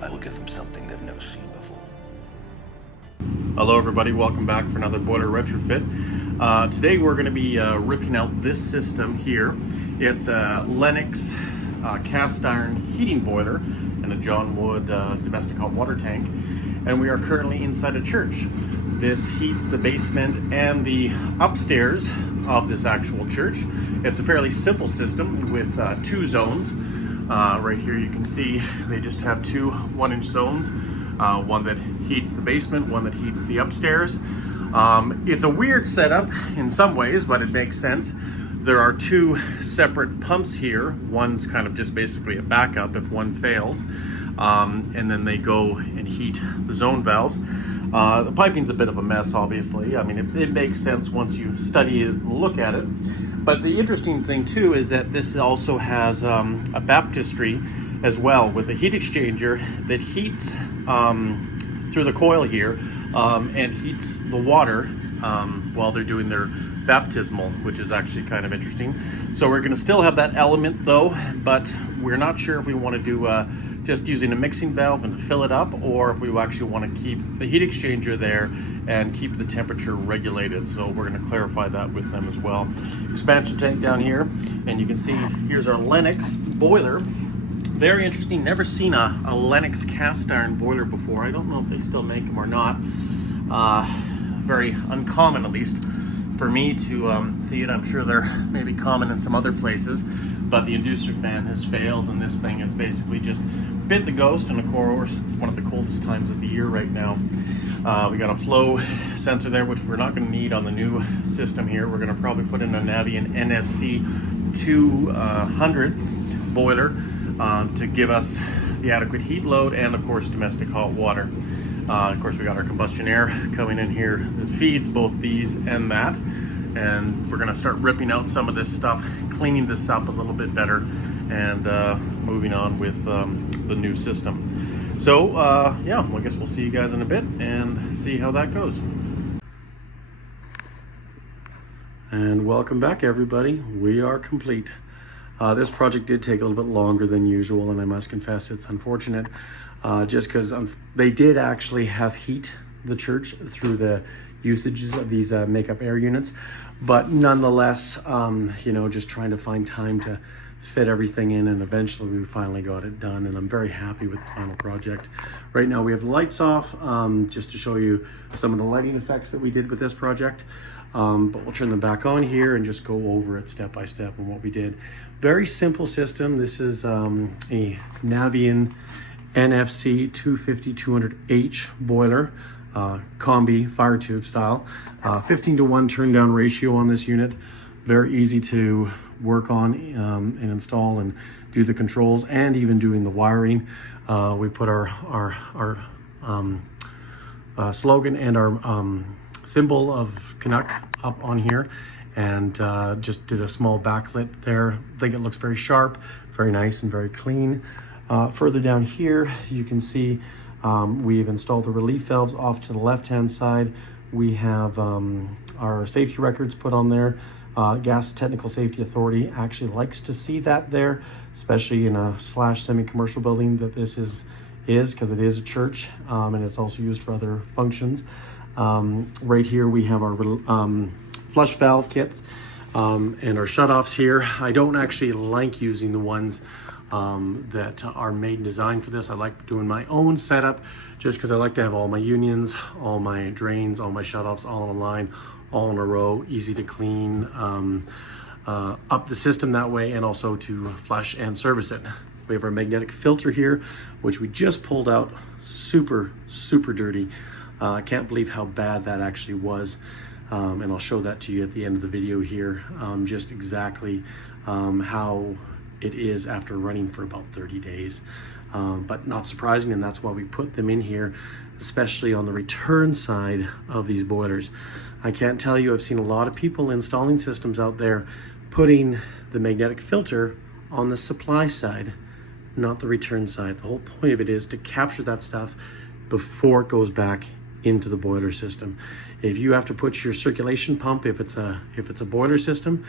I will give them something they've never seen before. Hello everybody, welcome back for another boiler retrofit. Today we're going to be ripping out this system here. It's a Lennox cast iron heating boiler and a John Wood domestic hot water tank, and we are currently inside a church. This heats the basement and the upstairs of this actual church. It's a fairly simple system with two zones. Right here you can see they just have two 1-inch zones. One that heats the basement, one that heats the upstairs. It's a weird setup in some ways, but it makes sense. There are two separate pumps here. One's kind of just basically a backup if one fails. And then they go and heat the zone valves. The piping's a bit of a mess, obviously. I mean, it makes sense once you study it and look at it. But the interesting thing too is that this also has a baptistry as well, with a heat exchanger that heats through the coil here and heats the water while they're doing their baptismal, which is actually kind of interesting. So we're going to still have that element though, but we're not sure if we want to do just using a mixing valve and fill it up, or if we actually want to keep the heat exchanger there and keep the temperature regulated. So we're going to clarify that with them as well. Expansion tank down here, and you can see here's our Lennox boiler. Very interesting. Never seen a Lennox cast iron boiler before. I don't know if they still make them or not. Very uncommon, at least for me to see it. I'm sure they're maybe common in some other places, but the inducer fan has failed, and this thing has basically just bit the ghost. And of course, it's one of the coldest times of the year right now. We got a flow sensor there, which we're not going to need on the new system here. We're going to probably put in a NAVIEN NFC-250 boiler to give us the adequate heat load and of course domestic hot water. Of course we got our combustion air coming in here that feeds both these and that, and we're going to start ripping out some of this stuff, cleaning this up a little bit better, and moving on with the new system. So yeah, well, I guess we'll see you guys in a bit and see how that goes. And welcome back everybody, we are complete. This project did take a little bit longer than usual, and I must confess it's unfortunate, just because they did actually have heat the church through the usages of these makeup air units, but nonetheless, you know, just trying to find time to fit everything in, and eventually we finally got it done, and I'm very happy with the final project. Right now we have the lights off, just to show you some of the lighting effects that we did with this project. But we'll turn them back on here and just go over it step by step and what we did. Very simple system. This is a NAVIEN NFC-250 200H boiler, combi fire tube style, 15:1 turn down ratio on this unit. Very easy to work on and install and do the controls, and even doing the wiring. We put our slogan and our symbol of Canuck up on here, and just did a small backlit there. I think it looks very sharp, very nice and very clean. Further down here you can see we've installed the relief valves off to the left hand side. We have our safety records put on there. Gas Technical Safety Authority actually likes to see that there, especially in a semi-commercial building that this is because it is a church, and it's also used for other functions. Right here we have our flush valve kits and our shutoffs here. I don't actually like using the ones that are made and designed for this. I like doing my own setup just because I like to have all my unions, all my drains, all my shutoffs all in line, all in a row, easy to clean up the system that way, and also to flush and service it. We have our magnetic filter here, which we just pulled out. Super dirty. I can't believe how bad that actually was, and I'll show that to you at the end of the video here, just exactly how it is after running for about 30 days. But not surprising, and that's why we put them in here, especially on the return side of these boilers. I can't tell you, I've seen a lot of people installing systems out there putting the magnetic filter on the supply side, not the return side. The whole point of it is to capture that stuff before it goes back into the boiler system. If you have to put your circulation pump, if it's a boiler system,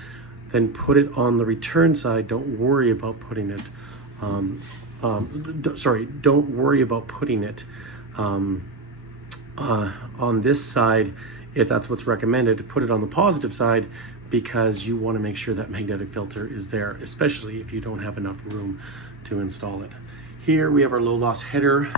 then put it on the return side. Don't worry about putting it don't worry about putting it on this side if that's what's recommended. Put it on the positive side because you want to make sure that magnetic filter is there, especially if you don't have enough room to install it. Here we have our low loss header.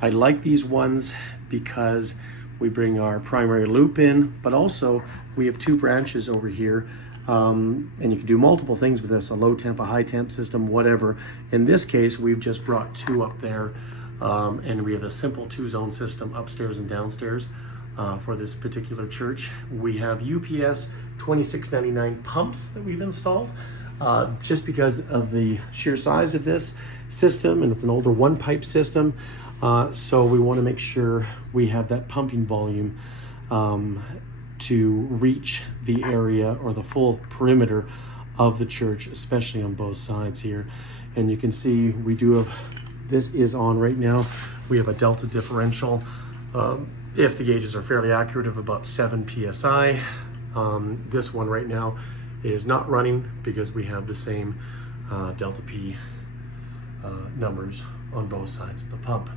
I like these ones because we bring our primary loop in, but also we have two branches over here. And you can do multiple things with this, a low temp, a high temp system, whatever. In this case, we've just brought two up there, and we have a simple 2-zone system upstairs and downstairs for this particular church. We have UPS 2699 pumps that we've installed, just because of the sheer size of this system, and it's an older one-pipe system. So we want to make sure we have that pumping volume to reach the area or the full perimeter of the church, especially on both sides here. And you can see we do have, this is on right now. We have a delta differential, if the gauges are fairly accurate, of about 7 PSI. This one right now is not running because we have the same delta P numbers on both sides of the pump.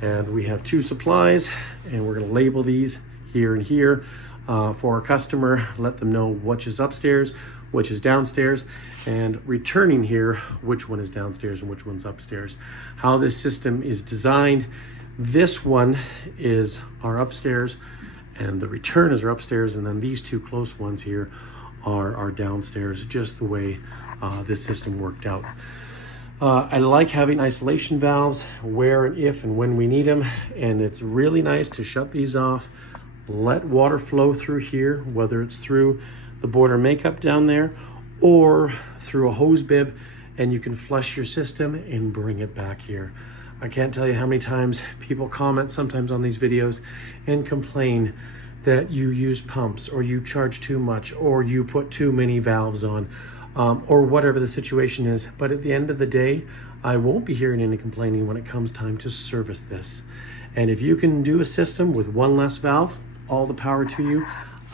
And we have two supplies, and we're going to label these here and here for our customer, let them know which is upstairs, which is downstairs, and returning here which one is downstairs and which one's upstairs. How this system is designed, this one is our upstairs and the return is our upstairs, and then these two close ones here are our downstairs, just the way this system worked out. I like having isolation valves where and if and when we need them, and it's really nice to shut these off, let water flow through here, whether it's through the boiler makeup down there or through a hose bib, and you can flush your system and bring it back here. I can't tell you how many times people comment sometimes on these videos and complain that you use pumps or you charge too much or you put too many valves on. Or whatever the situation is. But at the end of the day, I won't be hearing any complaining when it comes time to service this. And if you can do a system with one less valve, all the power to you.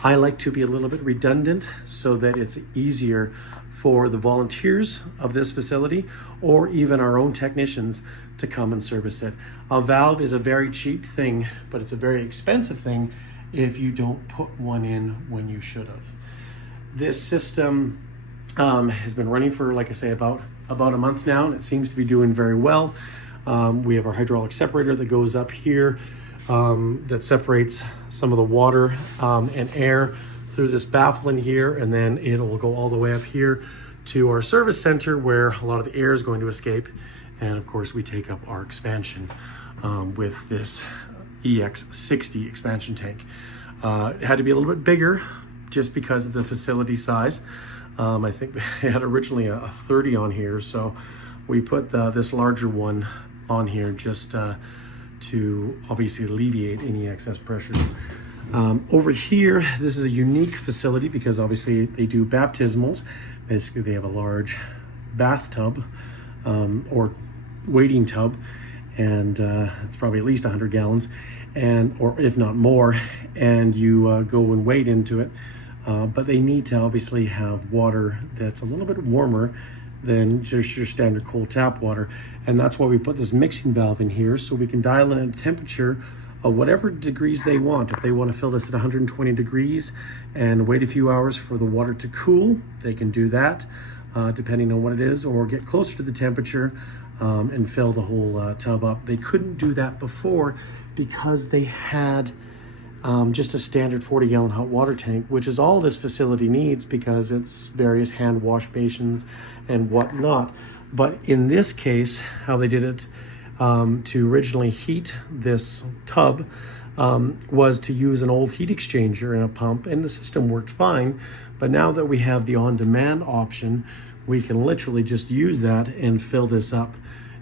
I like to be a little bit redundant so that it's easier for the volunteers of this facility or even our own technicians to come and service it. A valve is a very cheap thing, but it's a very expensive thing if you don't put one in when you should have. This system has been running for, like I say, about a month now, and it seems to be doing very well. We have our hydraulic separator that goes up here that separates some of the water and air through this baffle in here, and then it'll go all the way up here to our service center where a lot of the air is going to escape. And of course we take up our expansion with this EX60 expansion tank. It had to be a little bit bigger just because of the facility size. I think they had originally a 30 on here, so we put this larger one on here just to obviously alleviate any excess pressures. Over here, this is a unique facility because obviously they do baptismals. Basically, they have a large bathtub or waiting tub, and it's probably at least 100 gallons, or if not more, and you go and wade into it. But they need to obviously have water that's a little bit warmer than just your standard cold tap water. And that's why we put this mixing valve in here, so we can dial in a temperature of whatever degrees they want. If they want to fill this at 120 degrees and wait a few hours for the water to cool, they can do that, depending on what it is, or get closer to the temperature and fill the whole tub up. They couldn't do that before because they had just a standard 40-gallon hot water tank, which is all this facility needs because it's various hand wash basins and whatnot. But in this case, how they did it to originally heat this tub was to use an old heat exchanger and a pump, and the system worked fine. But now that we have the on-demand option, we can literally just use that and fill this up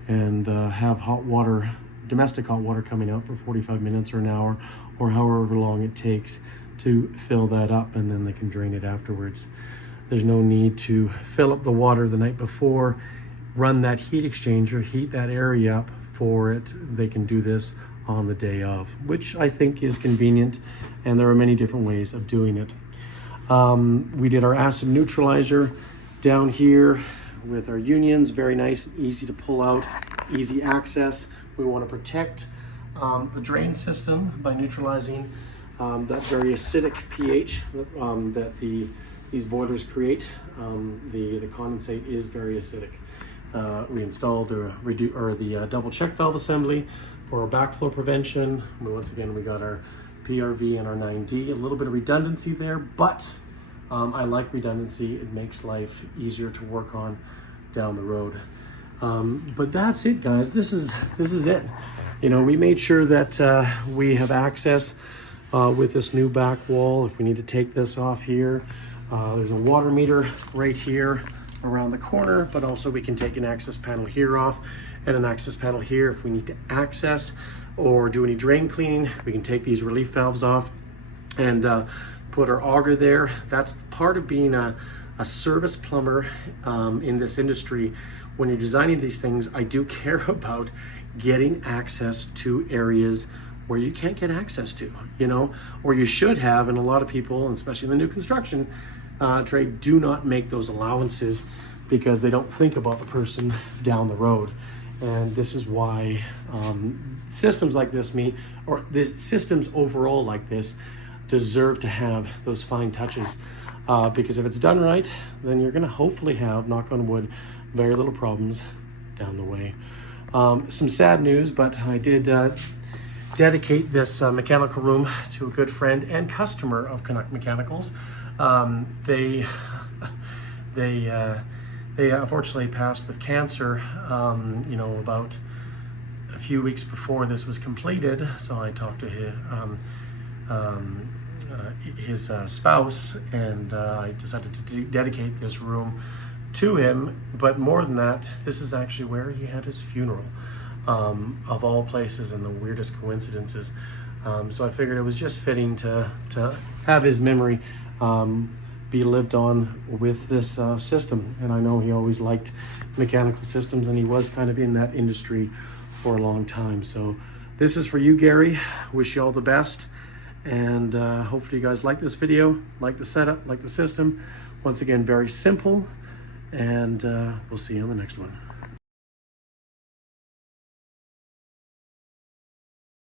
and have hot water, domestic hot water coming out for 45 minutes or an hour or however long it takes to fill that up, and then they can drain it afterwards. There's no need to fill up the water the night before, run that heat exchanger, heat that area up for it. They can do this on the day of, which I think is convenient, and there are many different ways of doing it. We did our acid neutralizer down here. with our unions. Very nice, easy to pull out, easy access. We want to protect the drain system by neutralizing that very acidic pH that these boilers create. The condensate is very acidic. We installed the double check valve assembly for our backflow prevention. Once again, we got our PRV and our 9D. A little bit of redundancy there, but I like redundancy. It makes life easier to work on down the road. But that's it, guys. This is it. You know, we made sure that we have access with this new back wall. If we need to take this off here, there's a water meter right here around the corner, but also we can take an access panel here off and an access panel here if we need to access or do any drain cleaning. We can take these relief valves off and put our auger there. That's part of being a service plumber in this industry. When you're designing these things, I do care about getting access to areas where you can't get access to, you know, or you should have. And a lot of people, and especially in the new construction trade, do not make those allowances because they don't think about the person down the road. And this is why systems like this, or the systems overall like this, deserve to have those fine touches. Because if it's done right, then you're gonna hopefully have, knock on wood, very little problems down the way. Some sad news, but I did dedicate this mechanical room to a good friend and customer of Canuck Mechanicals. They unfortunately passed with cancer, you know, about a few weeks before this was completed. So I talked to his spouse, and I decided to dedicate this room to him. But more than that, this is actually where he had his funeral, of all places, and the weirdest coincidences. So I figured it was just fitting to have his memory be lived on with this system. And I know he always liked mechanical systems, and he was kind of in that industry for a long time. So this is for you, Gary. Wish you all the best. And hopefully you guys like this video, like the setup, like the system. Once again, very simple. And we'll see you on the next one.